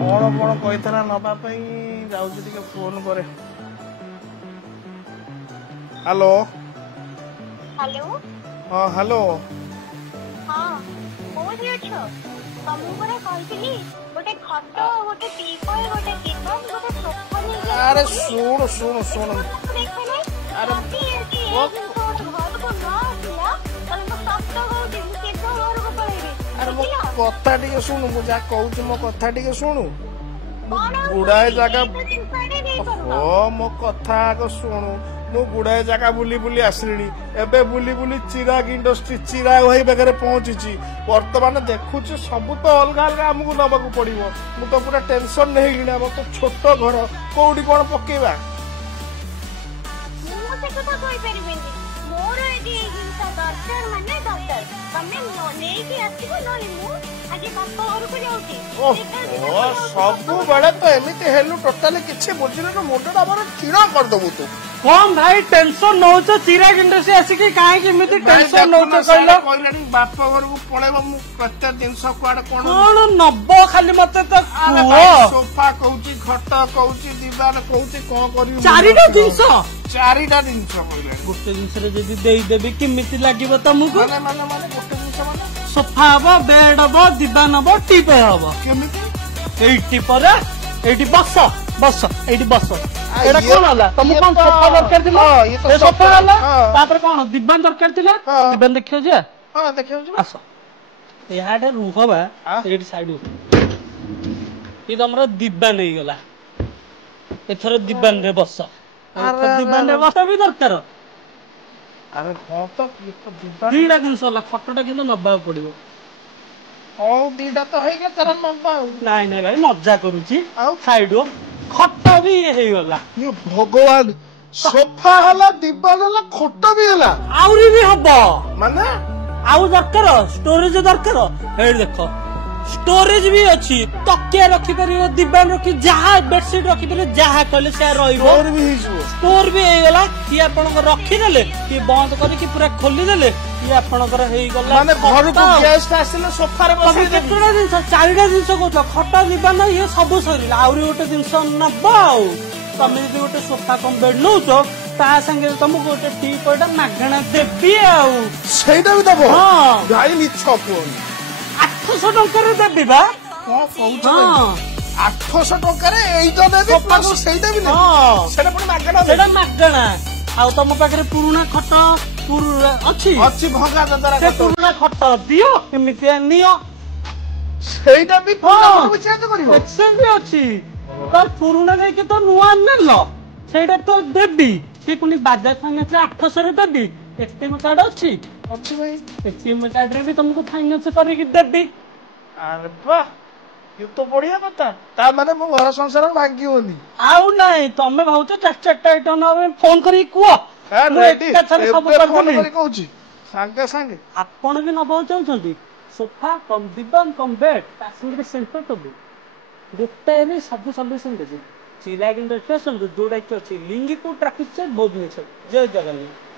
କଣ କଣ କହିଥିଲା ନବା ପାଇଁ ଯାଉଛି ଟିକେ ଫୋନ କରେ। ହ୍ୟାଲୋ हेलो ହଁ ହ୍ୟାଲୋ हाँ कोठी अछ तमु परा कहतिली गोटे खट गोटे टीपॉय गोटे टेबल गोटे सोफा नै अरे सुन सुन सुन अरे वो अरे मो कथा टिके शुणु मु जा कहूँ मो कथा टिके शुणु गुड़ाए जगह हो मो कथा आग शुणु मु गुड़ाए जगह बुली बुली आसलिनी एबे बुली बुली चिराग इंडस्ट्री चिराग भाई पाखे पहुंची वर्तमान देखुची सब तो अलग अलग आमको नवाक पड़ो मु तो पूरा टेंशन नहीं कि मोर तो छोट घर कौटी कौन पकेबा सब बड़े तो एमती हेलु टोटाली किसी बुझिल मुंडा मोर टीण करदेबु तू कौन भाई टेंशन नौच चिराग इंडस्ट्री आसिकी काहे किमिति टेंशन नौच कहलो कहलानी बाप घर को पळेबो मु कते जिंस कुआडे कोन कोन नब्बो खाली मते तो सोफा कहूची खट कहूची दीवार कहूची कोन करियो चारिटा जिंस कहले गोटे जिंस रे जदी देई देबी किमिति लागिवो तमको माने माने माने गोटे जिंस माने सोफा हबो बेड हबो दिवान हबो टीपे हबो केमिति एइटी परे एइटी बस बस एइटी बस एडा कोन होला तुम कोन सोफा दरकार थिला ये तो सोफा होला तापर कोन दिवान दरकार थिला दिवान देखियो जे हां देखियो जे आसो याडे रुहबा एइटी साइड ये हमरा दिवान नै गला एथरो दिवान रे बस दिवान रे बस भी दरकार अरे हां तो ये तो दिवान दीडा जिंस होला खटटा किलो नबा पड़िबो ओ दीडा तो हे के तरन नबा नाइ नाइ भाई मजा करूची साइड हो खट्टा भी हे गला ये भगवान सोफा हला दिवान हला खट्टा भी हला आउरी भी हबो माने आउ दरकार स्टोरेज दरकार हे देखो स्टोरेज भी अछि तकिया रखि परियो दिवान रखि जहा बेडशीट रखि परियो जहा कहले से रहिबो स्टोर भी हिजो स्टोर भी हे गला कि आपन को रखि देले कि बंद करि कि पूरा खोली देले कि आपन को हे गला माने घर को गेस्ट आसिले सोफा रे बसि केतडा दिन चारिटा दिन को खट्टा दिवान ये सब सरिला आउरी गोटे दिन नबा तमे जदि गोटे सोफा कम बेड नौचो ता संगे तुमको गोटे टीपॉयटा मागणा देबी आउ सेटा भी दबो हां भाई मिछ कोन 800 टंका रे देबी बा हां कहउछ 800 टंका रे एई तो देबी प्लस सेटा भी नहीं हां सेटा पुनी मागणा सेटा मागणा आउ तुम पाखरे पुरुना खट अछि अछि भंगा ददरा से पुरुना खट दियो एमिति नियो सेटा भी पुना को चेंज करिवो एक्सचेंज भी अछि तो पुरुना नै के तो नुआ नेलो सेटा तो देबी कि पुनी बाजार फाइनेंस 800 रे देबी एटीएम कार्ड अछि अछि भाई एटीएम कार्ड रे भी तुमको फाइनेंस करि कि देबी अरे वाह ये तो बढ़िया बता ता माने मो घर संसार भागी होनी आउ नाही तमे भाउतो चार चारटा आइटम हमें फोन करी कुओ रेडी सब फोन करी कहूची संगे संगे आपण भी नबो चाहछंती सोफा कम दिवान कम बेड पैसेंजर सेंटर तो गोटे रे सब सॉल्यूशन दे चिराग इंडस्ट्री जोड़ा कि लिंगी को ट्रैफिक से बहुत जय जगन्नाथ।